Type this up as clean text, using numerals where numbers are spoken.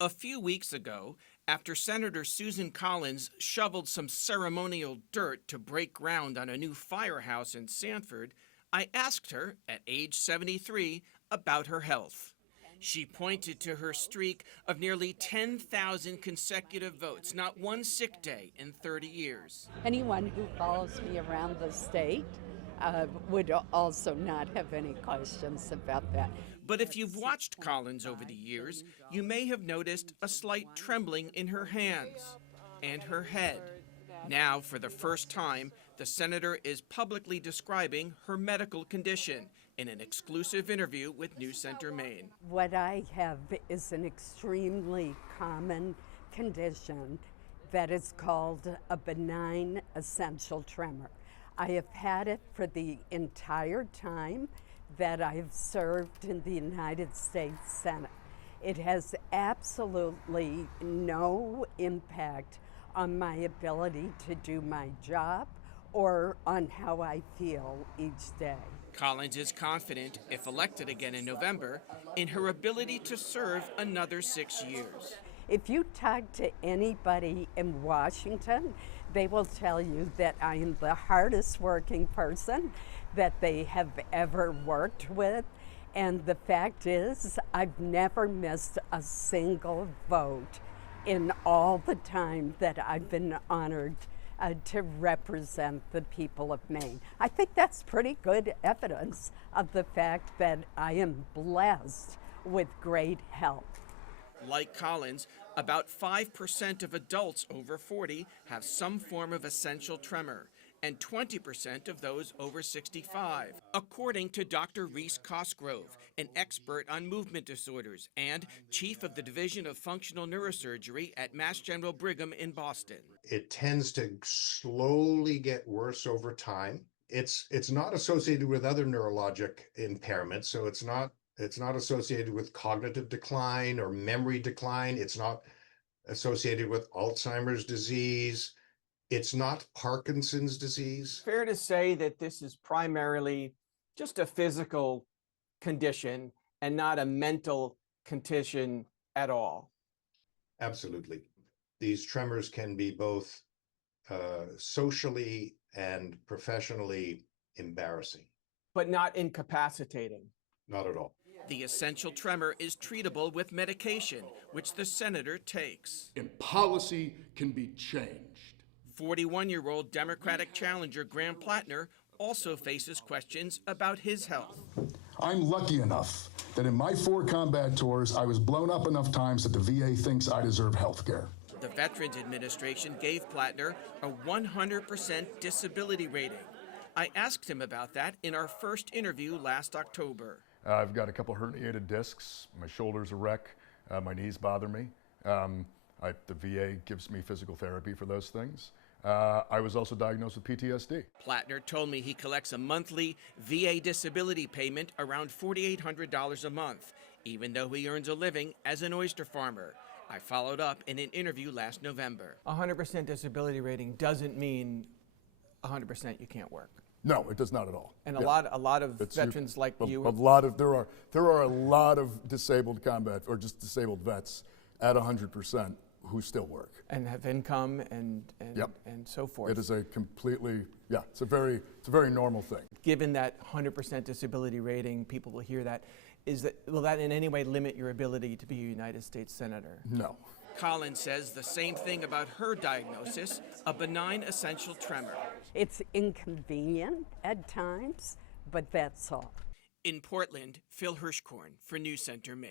A few weeks ago, after Senator Susan Collins shoveled some ceremonial dirt to break ground on a new firehouse in Sanford, I asked her, at age 73, about her health. She pointed to her streak of nearly 10,000 consecutive votes, not one sick day in 30 years. Anyone who follows me around the state would also not have any questions about that. But if you've watched Collins over the years, you may have noticed a slight trembling in her hands and her head. Now, for the first time, the senator is publicly describing her medical condition in an exclusive interview with CENTER Maine. What I have is an extremely common condition that is called a benign essential tremor. I have had it for the entire time that I've served in the United States Senate. It has absolutely no impact on my ability to do my job or on how I feel each day. Collins is confident, if elected again in November, in her ability to serve another 6 years. If you talk to anybody in Washington, they will tell you that I am the hardest working person that they have ever worked with. And the fact is, I've never missed a single vote in all the time that I've been honored to represent the people of Maine. I think that's pretty good evidence of the fact that I am blessed with great health. Like Collins, about 5% of adults over 40 have some form of essential tremor, and 20% of those over 65, according to Dr. Reese Cosgrove, an expert on movement disorders and chief of the Division of Functional Neurosurgery at Mass General Brigham in Boston. It tends to slowly get worse over time. It's not associated with other neurologic impairments, so it's not associated with cognitive decline or memory decline. It's not associated with Alzheimer's disease. It's not Parkinson's disease. Fair to say that this is primarily just a physical condition and not a mental condition at all. Absolutely. These tremors can be both socially and professionally embarrassing. But not incapacitating. Not at all. The essential tremor is treatable with medication, which the senator takes. And policy can be changed. 41-year-old Democratic challenger Graham Plattner also faces questions about his health. I'm lucky enough that in my 4 combat tours, I was blown up enough times that the VA thinks I deserve health care. The Veterans Administration gave Plattner a 100% disability rating. I asked him about that in our first interview last October. I've got a couple herniated discs. My shoulder's a wreck. My knees bother me. The VA gives me physical therapy for those things. I was also diagnosed with PTSD. Plattner told me he collects a monthly VA disability payment around $4,800 a month, even though he earns a living as an oyster farmer. I followed up in an interview last November. 100% disability rating doesn't mean 100% you can't work. No, it does not at all. And a lot of veterans like you. There are a lot of disabled combat or just disabled vets at 100% who still work and have income and so forth. It is a completely it's a very normal thing. Given that 100% disability rating, people will hear that. Will that in any way limit your ability to be a United States Senator? No. Collins says the same thing about her diagnosis, a benign essential tremor. It's inconvenient at times, but that's all. In Portland, Phil Hirschkorn for CENTER Maine.